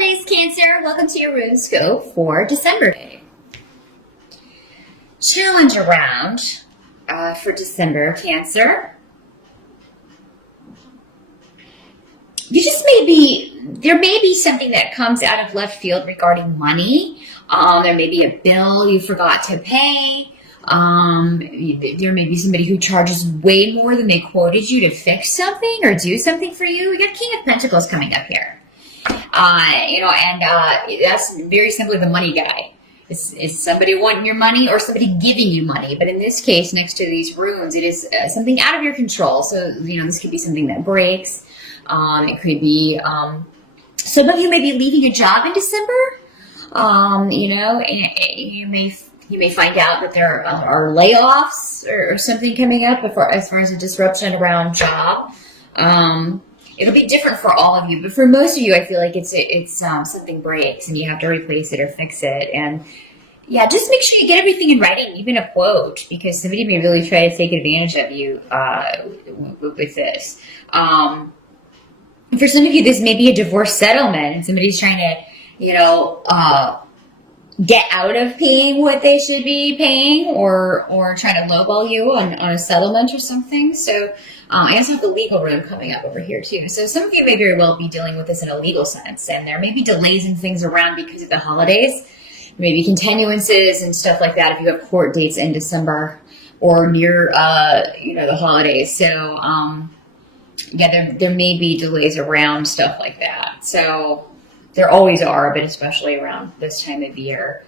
holidays, Cancer. Welcome to your RuneScope for December day. Challenge around for December, Cancer. There may be something that comes out of left field regarding money. There may be a bill you forgot to pay. There may be somebody who charges way more than they quoted you to fix something or do something for you. We got King of Pentacles coming up here. That's very simply the money guy. It's somebody wanting your money or somebody giving you money. But in this case, next to these runes, it is something out of your control. So, this could be something that breaks. It could be, some of you may be leaving a job in December. And you may find out that there are layoffs or something coming up as far as a disruption around job. It'll be different for all of you, but for most of you, I feel like it's something breaks and you have to replace it or fix it. And yeah, just make sure you get everything in writing, even a quote, because somebody may really try to take advantage of you with this. For some of you, this may be a divorce settlement, and somebody's trying to, get out of paying what they should be paying, or trying to lowball you on a settlement or something. So I also have the legal room coming up over here too. So some of you may very well be dealing with this in a legal sense, and there may be delays and things around because of the holidays, maybe continuances and stuff like that if you have court dates in December or near the holidays. So there may be delays around stuff like that. So there always are, but especially around this time of year.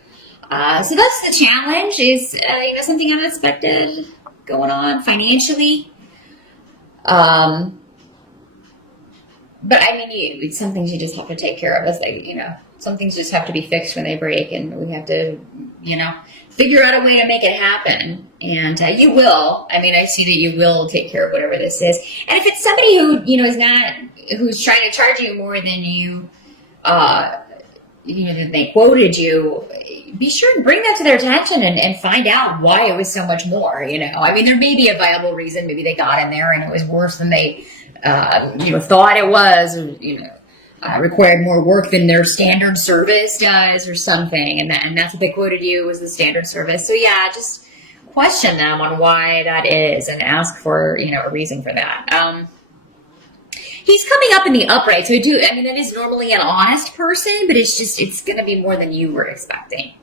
So that's the challenge, is something unexpected going on financially. But it's some things you just have to take care of. It's like, some things just have to be fixed when they break, and we have to, figure out a way to make it happen. And you will. I see that you will take care of whatever this is. And if it's somebody who, who's trying to charge you more than you, they quoted you, be sure and bring that to their attention and find out why it was so much more. There may be a viable reason. Maybe they got in there and it was worse than they, thought it was, or, required more work than their standard service does or something. And that's what they quoted you, was the standard service. So yeah, just question them on why that is and ask for, a reason for that. He's coming up in the upright, so that is normally an honest person, but it's going to be more than you were expecting.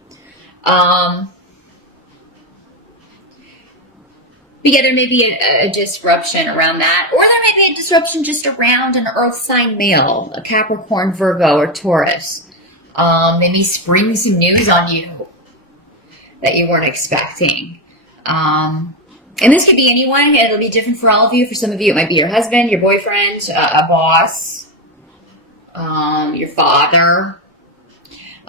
But yeah, there may be a disruption around that, or there may be a disruption just around an earth sign male, a Capricorn, Virgo, or Taurus. They may spring some news on you that you weren't expecting. And this could be anyone. It'll be different for all of you. For some of you, it might be your husband, your boyfriend, a boss, your father.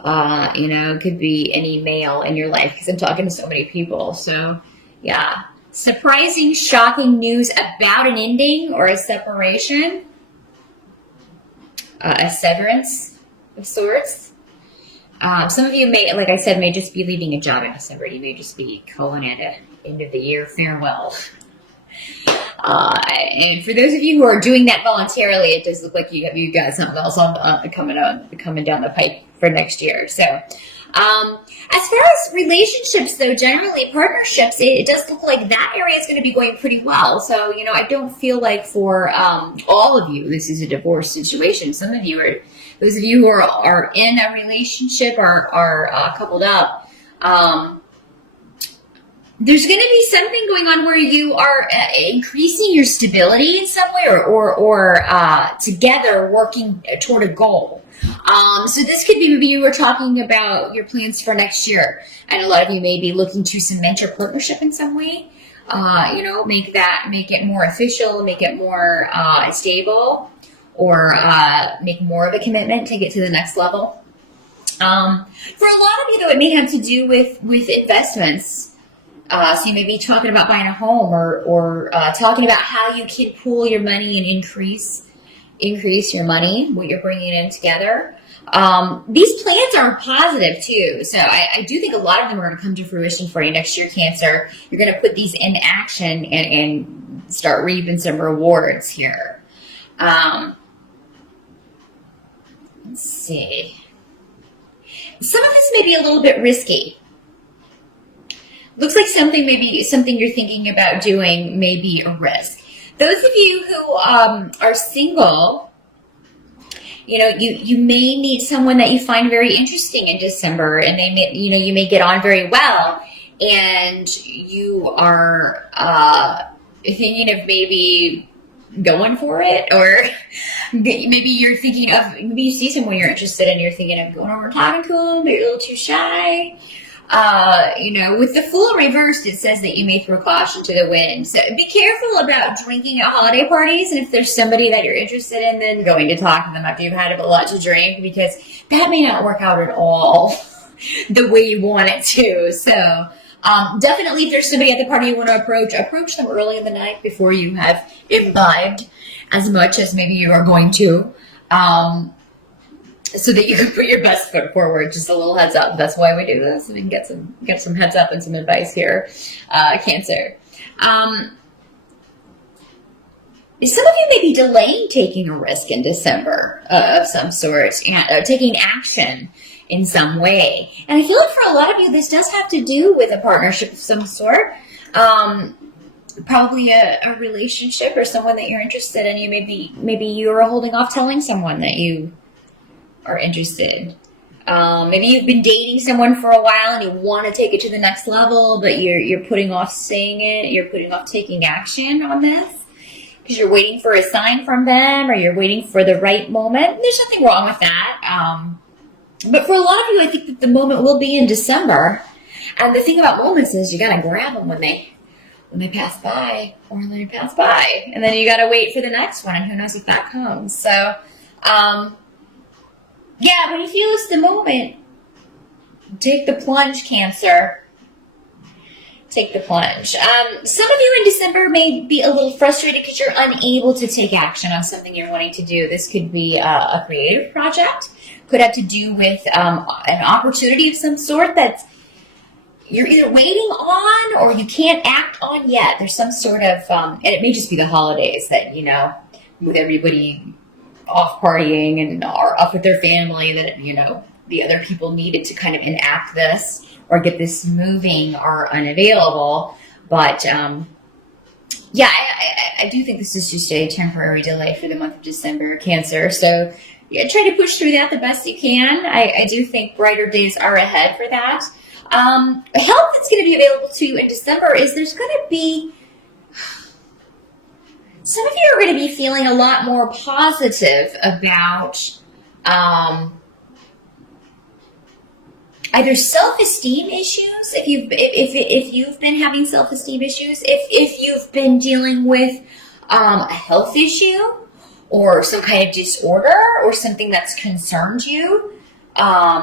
It could be any male in your life, because I'm talking to so many people. So, yeah. Surprising, shocking news about an ending or a separation. A severance of sorts. Some of you may, like I said, may just be leaving a job in December. You may just be calling it an end of the year farewell. And for those of you who are doing that voluntarily, it does look like you got something else coming down the pipe for next year. So, as far as relationships, though, generally partnerships, it does look like that area is going to be going pretty well. So, I don't feel like for all of you this is a divorce situation. Some of you those of you who are in a relationship are coupled up. There's going to be something going on where you are increasing your stability in some way, or together working toward a goal. So this could be, maybe you were talking about your plans for next year, and a lot of you may be looking to cement your partnership in some way. Make it more official, make it more stable, or make more of a commitment to get to the next level. For a lot of you, though, it may have to do with investments. So you may be talking about buying a home, or talking about how you can pool your money and increase your money, what you're bringing in together. These plans are positive too. So I do think a lot of them are going to come to fruition for you next year, Cancer. You're going to put these in action and start reaping some rewards here. Let's see. Some of this may be a little bit risky. Looks like something you're thinking about doing may be a risk. Those of you who are single, you may meet someone that you find very interesting in December, and you may get on very well, and you are thinking of maybe going for it, or maybe you're thinking of, maybe you see someone you're interested in, you're thinking of going over and talking to them, but you're a little too shy. With the Fool reversed, it says that you may throw caution to the wind. So be careful about drinking at holiday parties. And if there's somebody that you're interested in, then going to talk to them after you've had a lot to drink, because that may not work out at all the way you want it to. So definitely, if there's somebody at the party you want to approach them early in the night before you have imbibed as much as maybe you are going to. So that you can put your best foot forward. Just a little heads up. That's why we do this. And we can get some heads up and some advice here, Cancer. Some of you may be delaying taking a risk in December of some sort, taking action in some way. And I feel like for a lot of you, this does have to do with a partnership of some sort. Probably a relationship or someone that you're interested in. Maybe you're holding off telling someone that you are interested. Maybe you've been dating someone for a while and you want to take it to the next level, but you're putting off saying it. You're putting off taking action on this because you're waiting for a sign from them, or you're waiting for the right moment. There's nothing wrong with that. But for a lot of you, I think that the moment will be in December. And the thing about moments is you got to grab them when they pass by, or when they pass by. And then you got to wait for the next one, and who knows if that comes. So, yeah, when you feel it's the moment, take the plunge, Cancer. Take the plunge. Some of you in December may be a little frustrated because you're unable to take action on something you're wanting to do. This could be a creative project. Could have to do with an opportunity of some sort that's you're either waiting on or you can't act on yet. There's some sort of, and it may just be the holidays that, with everybody off partying and are up with their family, that the other people needed to kind of enact this or get this moving are unavailable. But I do think this is just a temporary delay for the month of December, Cancer. So yeah, try to push through that the best you can. I do think brighter days are ahead for that. Help that's going to be available to you in December is there's going to be some of you are going to be feeling a lot more positive about either self-esteem issues, if you've been having self-esteem issues, if you've been dealing with a health issue or some kind of disorder or something that's concerned you.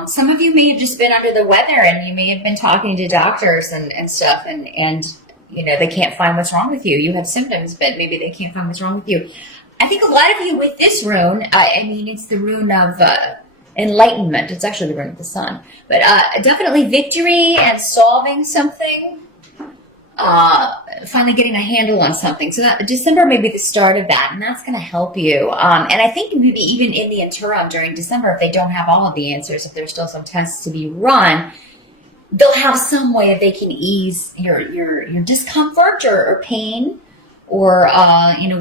Some of you may have just been under the weather, and you may have been talking to doctors and stuff, and they can't find what's wrong with you. You have symptoms, but maybe they can't find what's wrong with you. I think a lot of you with this rune, it's the rune of enlightenment. It's actually the rune of the sun. But definitely victory and solving something, finally getting a handle on something. So that December may be the start of that, and that's going to help you. And I think maybe even in the interim during December, if they don't have all of the answers, if there's still some tests to be run, they'll have some way that they can ease your discomfort or pain or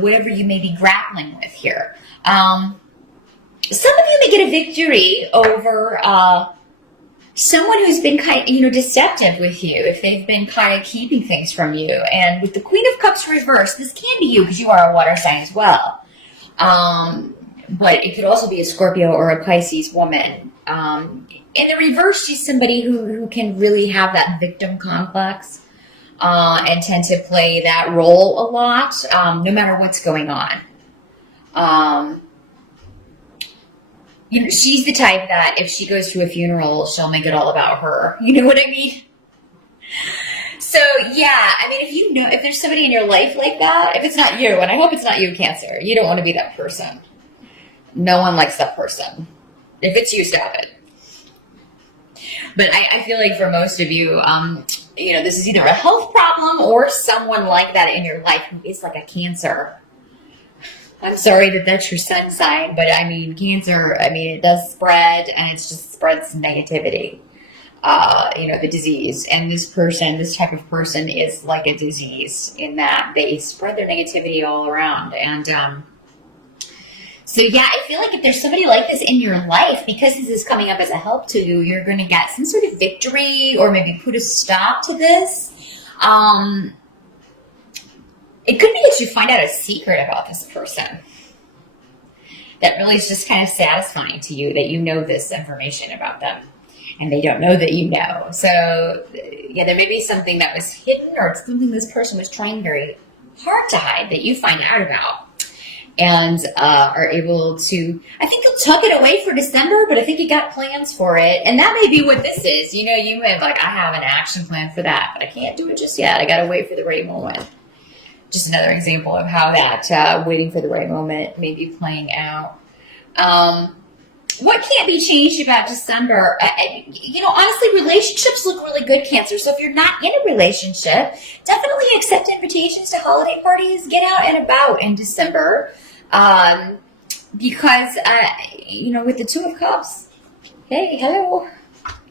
whatever you may be grappling with here. Some of you may get a victory over someone who's been kind of, deceptive with you, if they've been kind of keeping things from you. And with the Queen of Cups reversed, this can be you because you are a water sign as well. But it could also be a Scorpio or a Pisces woman. In the reverse, she's somebody who can really have that victim complex and tend to play that role a lot, no matter what's going on. She's the type that if she goes to a funeral, she'll make it all about her. You know what I mean? So, yeah, if there's somebody in your life like that, if it's not you, and I hope it's not you, Cancer, you don't want to be that person. No one likes that person. If it's you, stop it. But I feel like for most of you, this is either a health problem or someone like that in your life who is like a Cancer. I'm sorry that that's your sun sign, but I mean, Cancer, I mean, it does spread, and it just spreads negativity. The disease. And this type of person is like a disease in that they spread their negativity all around. And so, yeah, I feel like if there's somebody like this in your life, because this is coming up as a help to you, you're going to get some sort of victory or maybe put a stop to this. It could be that you find out a secret about this person that really is just kind of satisfying to you, that you know this information about them and they don't know that you know. So, yeah, there may be something that was hidden or something this person was trying very hard to hide that you find out about and are able to, I think you'll tuck it away for December, but I think you got plans for it. And that may be what this is. You may have like, I have an action plan for that, but I can't do it just yet. I got to wait for the right moment. Just another example of how that waiting for the right moment may be playing out. What can't be changed about December? Honestly, relationships look really good, Cancer. So if you're not in a relationship, definitely accept invitations to holiday parties. Get out and about in December. Because, with the Two of Cups, hey, hello,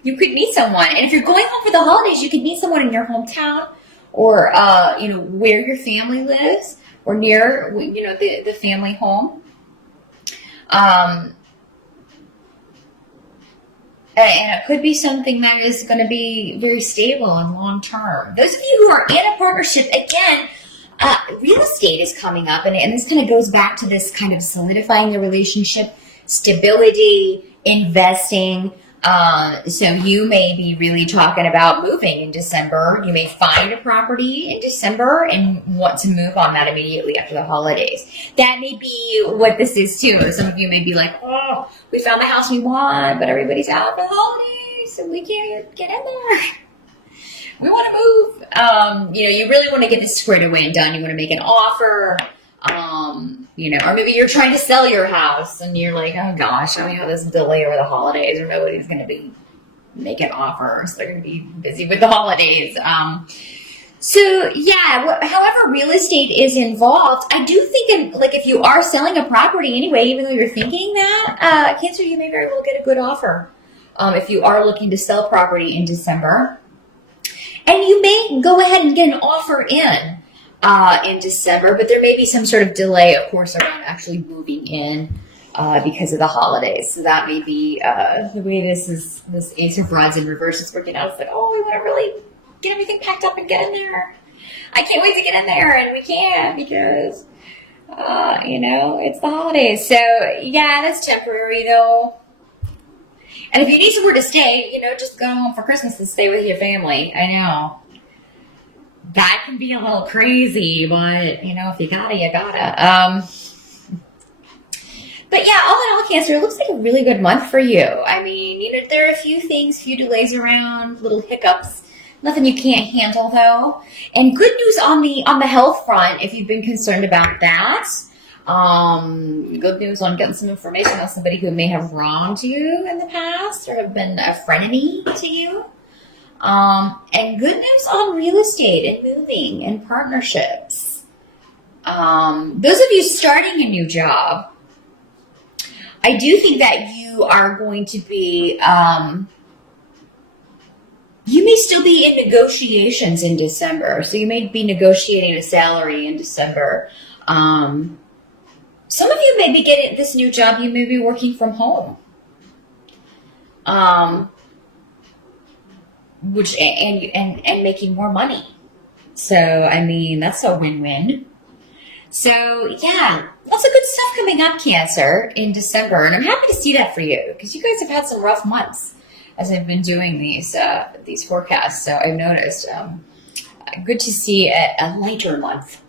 you could meet someone. And if you're going home for the holidays, you could meet someone in your hometown or, where your family lives or near, the family home. And it could be something that is going to be very stable and long term. Those of you who are in a partnership, again, real estate is coming up. And this kind of goes back to this kind of solidifying the relationship, stability, investing. So you may be really talking about moving in December. You may find a property in December and want to move on that immediately after the holidays. That may be what this is too. Some of you may be like, oh, we found the house we want, but everybody's out for the holidays, so we can't get in there. We want to move. You really want to get this squared away and done. You want to make an offer. Or maybe you're trying to sell your house and you're like, oh gosh, I have this delay over the holidays or nobody's going to be making offers. They're going to be busy with the holidays. However real estate is involved, I do think if you are selling a property anyway, even though you're thinking that, Cancer, you may very well get a good offer. If you are looking to sell property in December. And you may go ahead and get an offer in December, but there may be some sort of delay, of course, around actually moving in because of the holidays. So that may be the way this Ace of Rods in reverse is working out. It's like, oh, we want to really get everything packed up and get in there. I can't wait to get in there, and we can't because, it's the holidays. So, yeah, that's temporary, though. And if you need somewhere to stay, just go home for Christmas and stay with your family. I know. That can be a little crazy, but, if you gotta, you gotta. But yeah, all in all, Cancer, it looks like a really good month for you. I mean, there are a few delays around, little hiccups. Nothing you can't handle, though. And good news on the health front, if you've been concerned about that. Good news on getting some information on somebody who may have wronged you in the past or have been a frenemy to you. And good news on real estate and moving and partnerships. Those of you starting a new job, I do think that you are going to be, you may still be in negotiations in December. So you may be negotiating a salary in December. Some of you may be getting this new job. You may be working from home. Which and making more money. So, that's a win-win. So, yeah, lots of good stuff coming up, Cancer, in December. And I'm happy to see that for you because you guys have had some rough months as I've been doing these forecasts. So I've noticed good to see a lighter month